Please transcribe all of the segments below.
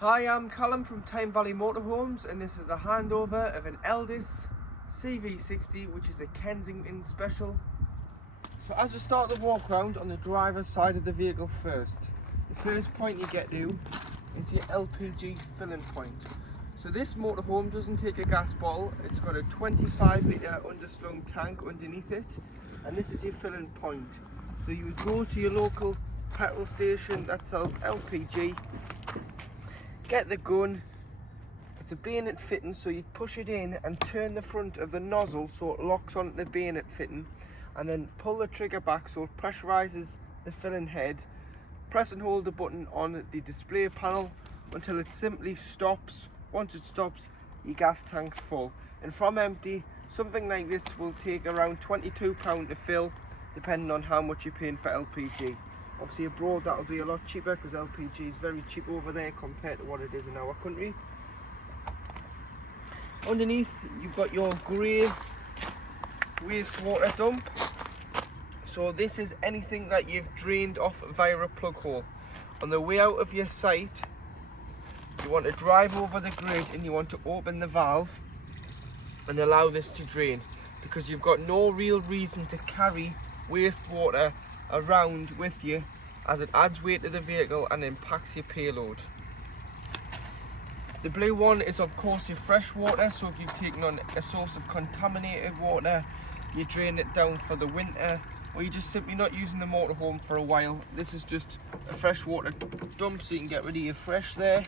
Hi, I'm Callum from Tyne Valley Motorhomes, and this is the handover of an Elddis CV60, which is a Kensington special. So as we start the walk round on the driver's side of the vehicle first, the first point you get to is your LPG filling point. So this motorhome doesn't take a gas bottle, it's got a 25 litre underslung tank underneath it, and this is your filling point. So you would go to your local petrol station that sells LPG, get the gun. It's a bayonet fitting, so you push it in and turn the front of the nozzle so it locks onto the bayonet fitting, and then pull the trigger back so it pressurizes the filling head. Press and hold the button on the display panel until it simply stops. Once it stops, your gas tank's full, and from empty, something like this will take around £22 to fill, depending on how much you're paying for LPG. Obviously abroad that'll be a lot cheaper because LPG is very cheap over there compared to what it is in our country. Underneath you've got your grey wastewater dump. So this is anything that you've drained off via a plug hole. On the way out of your site, you want to drive over the grid and you want to open the valve and allow this to drain, because you've got no real reason to carry wastewater around with you, as it adds weight to the vehicle and impacts your payload. The blue one is of course your fresh water, so if you've taken on a source of contaminated water, you drain it down for the winter, or you're just simply not using the motorhome for a while. This is just a fresh water dump, so you can get rid of your fresh there.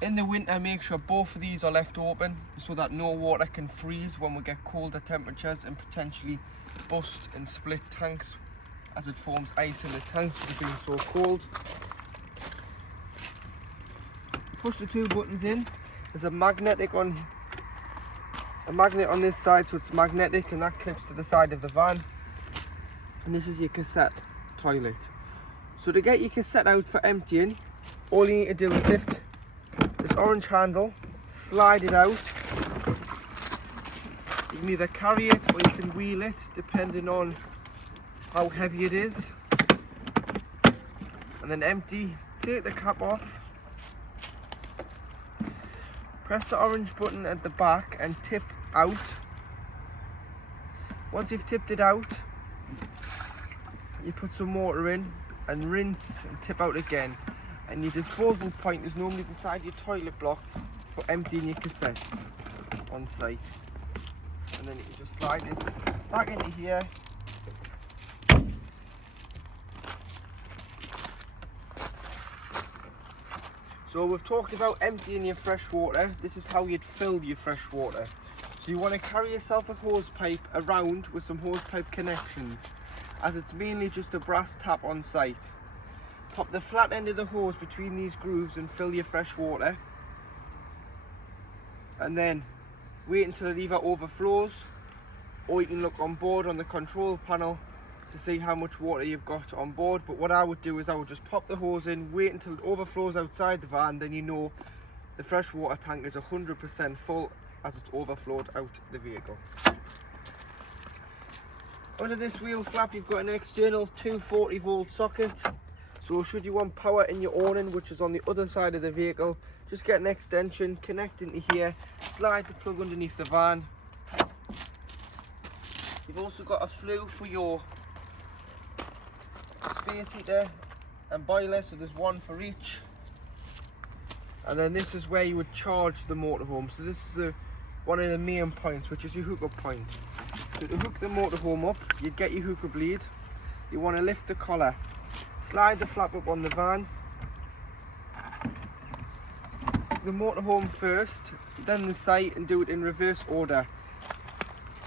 In the winter, make sure both of these are left open so that no water can freeze when we get colder temperatures and potentially bust and split tanks, as it forms ice in the tanks for being so cold. Push the two buttons in. There's a magnet on this side, so it's magnetic, and that clips to the side of the van. And this is your cassette toilet. So to get your cassette out for emptying, all you need to do is lift this orange handle, slide it out. You can either carry it or you can wheel it, depending on how heavy it is. And then empty, take the cap off, press the orange button at the back and tip out. Once you've tipped it out, you put some water in and rinse and tip out again. And your disposal point is normally beside your toilet block for emptying your cassettes on site. And then you can just slide this back into here. So we've talked about emptying your fresh water. This is how you'd fill your fresh water. So you want to carry yourself a hose pipe around with some hose pipe connections, as it's mainly just a brass tap on site. Pop the flat end of the hose between these grooves and fill your fresh water, and then wait until it either overflows, or you can look on board on the control panel to see how much water you've got on board. But what I would do is I would just pop the hose in, wait until it overflows outside the van, then you know the fresh water tank is 100% full as it's overflowed out the vehicle. Under this wheel flap you've got an external 240 volt socket. So should you want power in your awning, which is on the other side of the vehicle, just get an extension, connect into here, slide the plug underneath the van. You've also got a flue for your space heater and boiler, so there's one for each. And then this is where you would charge the motorhome. So this is one of the main points, which is your hookup point. So to hook the motorhome up, you get your hookup lead. You want to lift the collar. Slide the flap up on the van, the motorhome first, then the site, and do it in reverse order.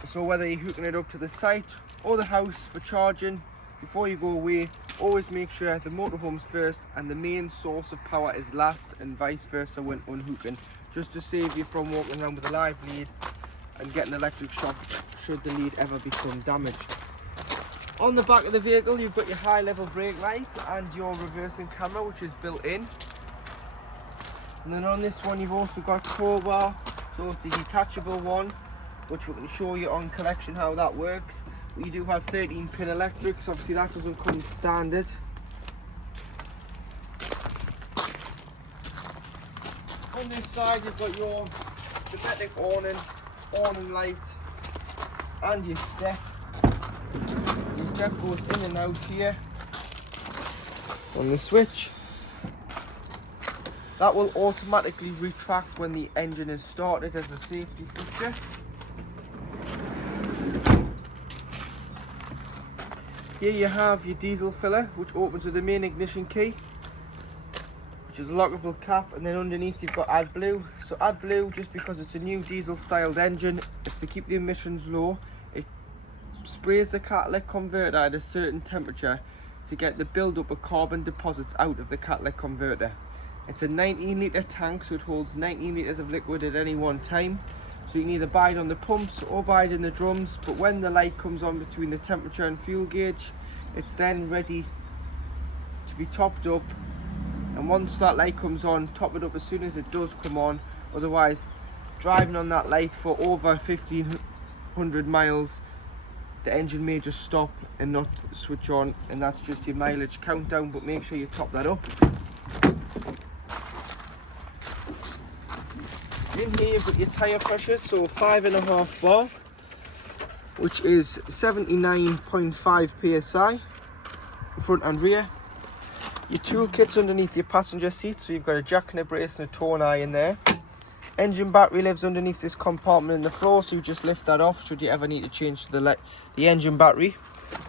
So whether you're hooking it up to the site or the house for charging, before you go away, always make sure the motorhome's first and the main source of power is last, and vice versa when unhooking, just to save you from walking around with a live lead and getting electric shock should the lead ever become damaged. On the back of the vehicle you've got your high level brake light and your reversing camera, which is built in. And then on this one you've also got tow bar, so it's a detachable one, which we can show you on collection how that works. We do have 13 pin electrics, obviously that doesn't come standard. On this side you've got your domestic awning light, and your step. Your step goes in and out here on the switch. That will automatically retract when the engine is started as a safety feature. Here you have your diesel filler, which opens with the main ignition key, which is a lockable cap, and then underneath you've got AdBlue. So AdBlue, just because it's a new diesel styled engine, it's to keep the emissions low. It sprays the catalytic converter at a certain temperature to get the build-up of carbon deposits out of the catalytic converter. It's a 19 litre tank, so it holds 19 litres of liquid at any one time. So you can either buy it on the pumps or buy it in the drums, but when the light comes on between the temperature and fuel gauge, it's then ready to be topped up. And once that light comes on, top it up as soon as it does come on. Otherwise, driving on that light for over 1,500 miles, the engine may just stop and not switch on, and that's just your mileage countdown, but make sure you top that up. In here you've got your tyre pressure, so 5.5 bar, which is 79.5 psi, front and rear. Your toolkit's underneath your passenger seat, so you've got a jack and a brace and a tone eye in there. Engine battery lives underneath this compartment in the floor, so you just lift that off should you ever need to change the engine battery.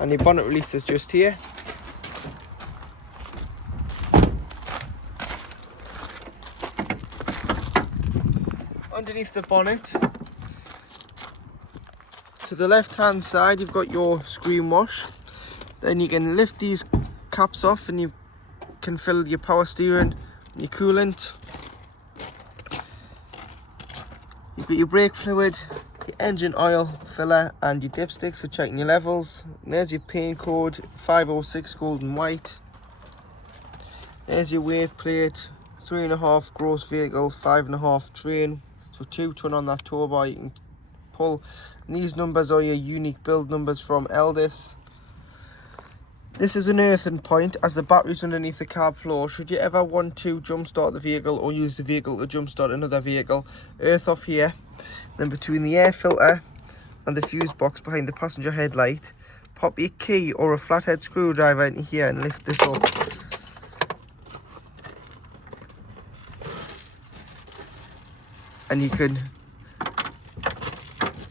And your bonnet release is just here. Underneath the bonnet, to the left hand side you've got your screen wash. Then you can lift these caps off and you can fill your power steering and your coolant. You've got your brake fluid, your engine oil filler and your dipstick for checking your levels. And there's your paint code, 506 gold and white. There's your weight plate, 3.5 gross vehicle, 5.5 train. So 2 ton on that tow bar you can pull. And these numbers are your unique build numbers from Elldis. This is an earthing point as the battery's underneath the cab floor. Should you ever want to jump start the vehicle or use the vehicle to jump start another vehicle, earth off here. Then between the air filter and the fuse box behind the passenger headlight, pop your key or a flathead screwdriver into here and lift this up. And you can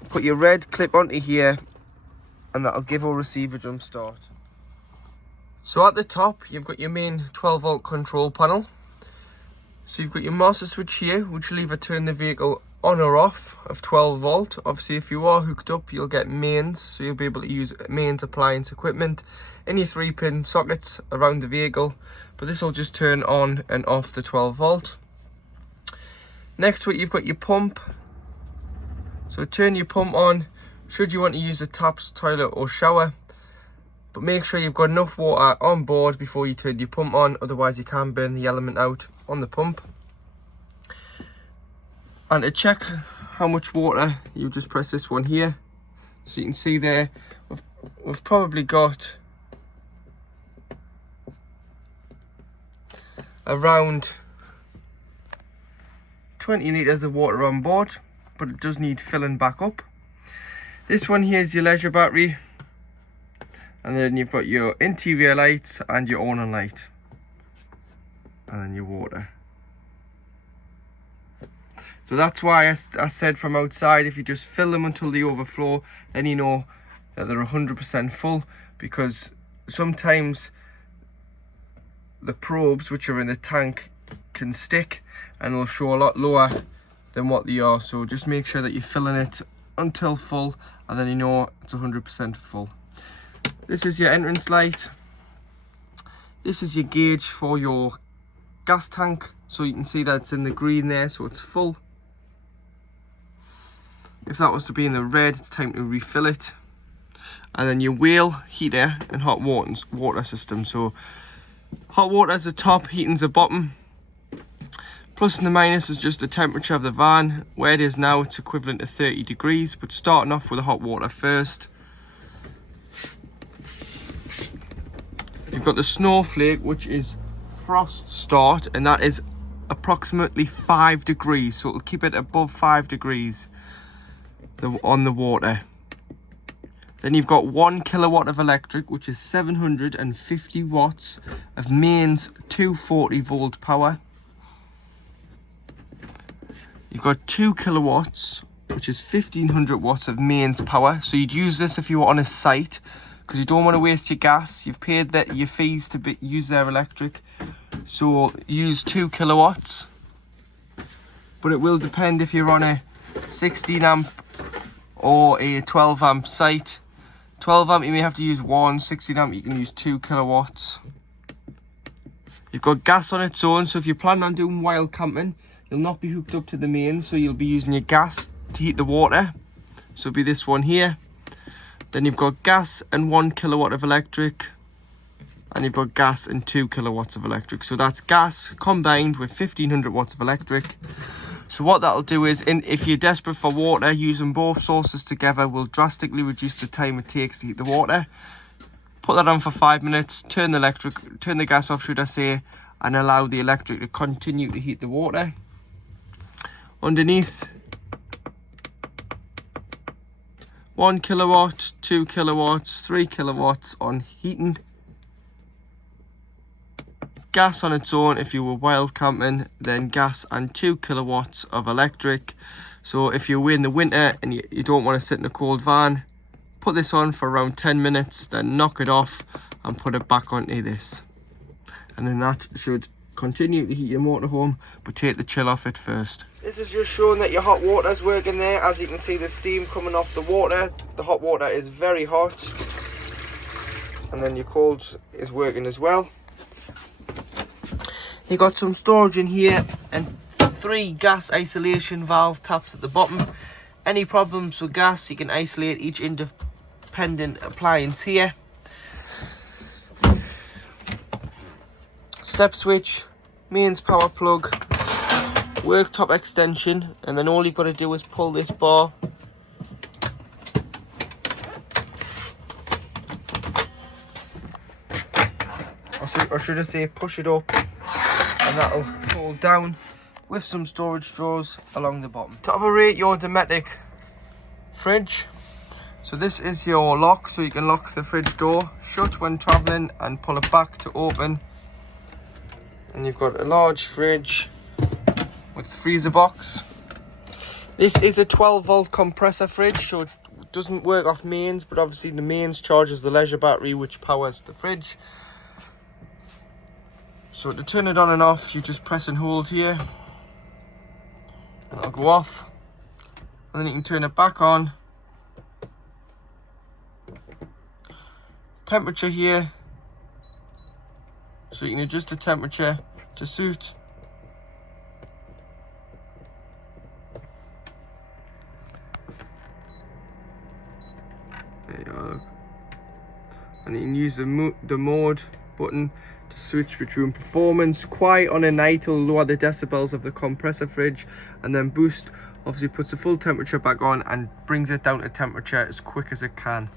put your red clip onto here and that'll give or receive a jump start. So at the top you've got your main 12 volt control panel. So you've got your master switch here, which will either turn the vehicle on or off of 12 volt. Obviously if you are hooked up you'll get mains, so you'll be able to use mains appliance equipment in your 3-pin sockets around the vehicle, but this will just turn on and off the 12 volt. Next to it you've got your pump, so turn your pump on should you want to use a taps, toilet or shower, but make sure you've got enough water on board before you turn your pump on, otherwise you can burn the element out on the pump. And to check how much water, you just press this one here, so you can see there we've probably got around 20 litres of water on board, but it does need filling back up. This one here is your leisure battery, and then you've got your interior lights and your awning light, and then your water. So that's why I said from outside, if you just fill them until they overflow, then you know that they're 100% full, because sometimes the probes which are in the tank can stick and will show a lot lower than what they are. So just make sure that you're filling it until full, and then you know it's 100% full. This is your entrance light. This is your gauge for your gas tank, so you can see that it's in the green there, so it's full. If that was to be in the red, it's time to refill it. And then your wheel, heater and hot water system. So hot water is the top, heating's the bottom. Plus and the minus is just the temperature of the van. Where it is now, it's equivalent to 30 degrees, but starting off with the hot water first. You've got the snowflake, which is frost start, and that is approximately 5 degrees, so it'll keep it above 5 degrees on the water. Then you've got 1 kilowatt of electric, which is 750 watts of mains 240 volt power. You've got 2 kilowatts, which is 1500 watts of mains power. So you'd use this if you were on a site, because you don't want to waste your gas. You've paid your fees to use their electric, so use 2 kilowatts. But it will depend if you're on a 16 amp or a 12 amp site. 12 amp you may have to use 1, 16 amp you can use 2 kilowatts. You've got gas on its own, so if you're planning on doing wild camping, you'll not be hooked up to the mains, so you'll be using your gas to heat the water. So it'll be this one here. Then you've got gas and 1 kilowatt of electric, and you've got gas and 2 kilowatts of electric. So that's gas combined with 1500 watts of electric. So what that'll do is, if you're desperate for water, using both sources together will drastically reduce the time it takes to heat the water. Put that on for 5 minutes, turn the gas off, should I say, and allow the electric to continue to heat the water. Underneath, 1 kilowatt, 2 kilowatts, 3 kilowatts on heating. Gas on its own if you were wild camping, then gas and 2 kilowatts of electric. So if you're away in the winter and you don't want to sit in a cold van, put this on for around 10 minutes, then knock it off and put it back onto this. And then that should continue to heat your motorhome, but take the chill off it first. This is just showing that your hot water is working there. As you can see, the steam coming off the water. The hot water is very hot. And then your cold is working as well. You got some storage in here and 3 gas isolation valve taps at the bottom. Any problems with gas, you can isolate each independent appliance here. Step switch, mains power plug, worktop extension, and then all you've got to do is pull this bar. Or should I say push it up, and that'll fold down with some storage drawers along the bottom. To operate your Dometic fridge, so this is your lock, so you can lock the fridge door shut when travelling and pull it back to open. And you've got a large fridge with freezer box. This is a 12 volt compressor fridge, so it doesn't work off mains, but obviously the mains charges the leisure battery which powers the fridge. So to turn it on and off, you just press and hold here, and it'll go off. And then you can turn it back on. Temperature here, so you can adjust the temperature to suit. There you are, look. And you can use the mode button to switch between performance. Quiet on a night will lower the decibels of the compressor fridge, and then boost obviously puts the full temperature back on and brings it down to temperature as quick as it can.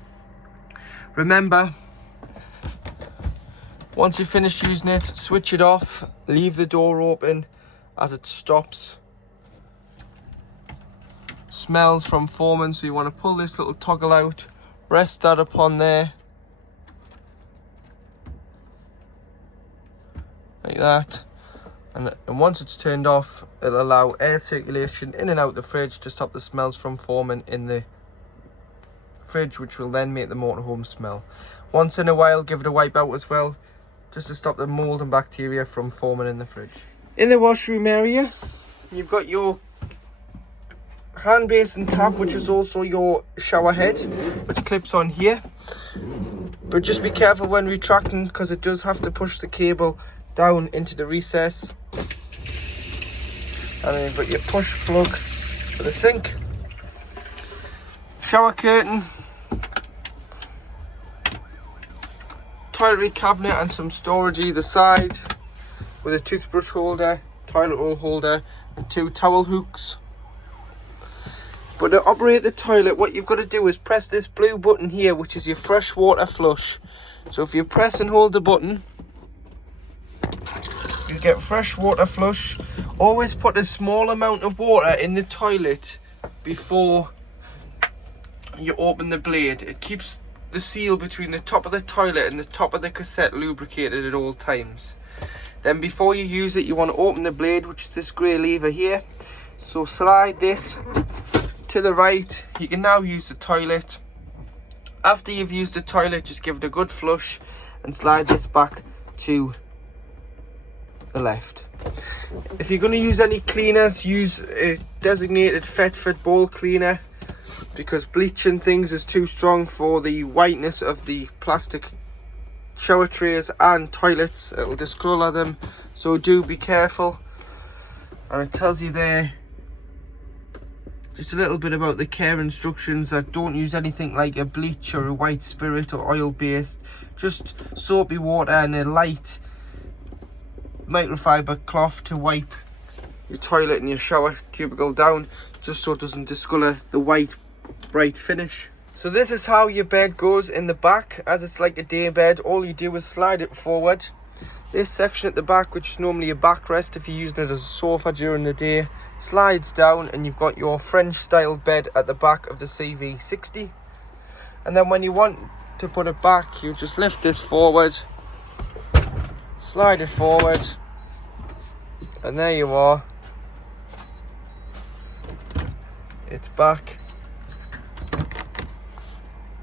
Remember, once you've finished using it, switch it off, leave the door open as it stops. Smells from foaming, so you want to pull this little toggle out, rest that upon there, like that, and once it's turned off, it'll allow air circulation in and out the fridge to stop the smells from forming in the fridge, which will then make the motorhome smell. Once in a while, give it a wipe out as well, just to stop the mold and bacteria from forming in the fridge. In the washroom area, you've got your hand basin tap, which is also your shower head, which clips on here. But just be careful when retracting, because it does have to push the cable down into the recess. And then you've got your push plug for the sink. Shower curtain, toiletry cabinet and some storage either side, with a toothbrush holder, toilet roll holder and 2 towel hooks. But to operate the toilet, what you've got to do is press this blue button here, which is your fresh water flush. So if you press and hold the button, you to get fresh water flush, always put a small amount of water in the toilet before you open the blade. It keeps the seal between the top of the toilet and the top of the cassette lubricated at all times. Then before you use it, you want to open the blade, which is this grey lever here. So slide this to the right. You can now use the toilet. After you've used the toilet, just give it a good flush and slide this back to the left. If you're going to use any cleaners, use a designated Fetford bowl cleaner, because bleach and things is too strong for the whiteness of the plastic shower trays and toilets. It'll discolour them, so do be careful. And it tells you there just a little bit about the care instructions, that don't use anything like a bleach or a white spirit or oil based. Just soapy water and a light microfiber cloth to wipe your toilet and your shower cubicle down, just so it doesn't discolour the white bright finish. So this is how your bed goes in the back. As it's like a day bed, all you do is slide it forward. This section at the back, which is normally a backrest if you're using it as a sofa during the day, slides down and you've got your French style bed at the back of the CV60. And then when you want to put it back, you just lift this forward, slide it forward, and there you are. It's back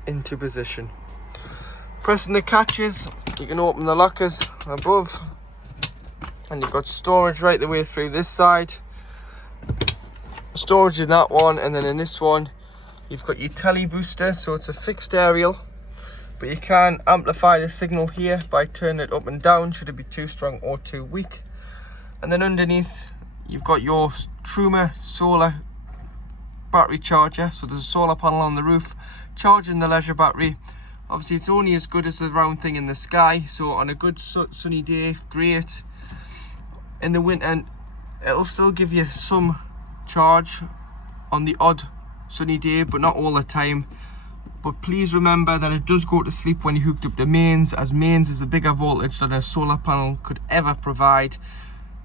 into position. Pressing the catches, you can open the lockers above, and you've got storage right the way through this side, storage in that one, and then in this one you've got your telly booster. So it's a fixed aerial, but you can amplify the signal here by turning it up and down should it be too strong or too weak. And then underneath you've got your Truma solar battery charger. So there's a solar panel on the roof charging the leisure battery. Obviously it's only as good as the round thing in the sky, so on a good sunny day, great. In the winter it'll still give you some charge on the odd sunny day, but not all the time. But please remember that it does go to sleep when you're hooked up to mains, as mains is a bigger voltage than a solar panel could ever provide,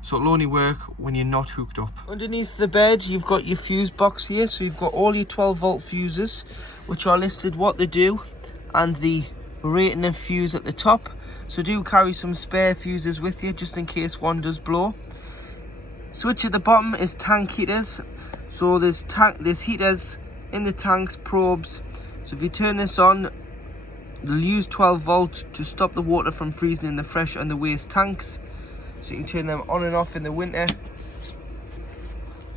so it'll only work when you're not hooked up. Underneath the bed you've got your fuse box here, so you've got all your 12-volt fuses, which are listed what they do and the rating of fuse at the top. So do carry some spare fuses with you just in case one does blow. Switch at the bottom is tank heaters. So there's heaters in the tanks, probes. So if you turn this on, you'll use 12 volt to stop the water from freezing in the fresh and the waste tanks. So you can turn them on and off in the winter.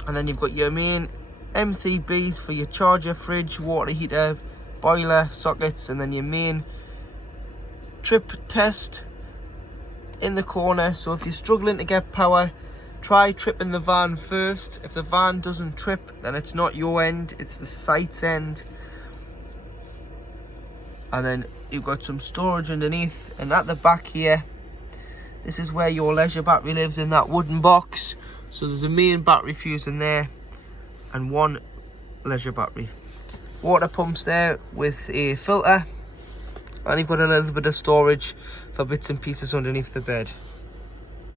And then you've got your main MCBs for your charger, fridge, water heater, boiler, sockets, and then your main trip test in the corner. So if you're struggling to get power, try tripping the van first. If the van doesn't trip, then it's not your end, it's the site's end. And then you've got some storage underneath, and at the back here, this is where your leisure battery lives, in that wooden box. So there's a main battery fuse in there and one leisure battery. Water pumps there with a filter, and you've got a little bit of storage for bits and pieces underneath the bed.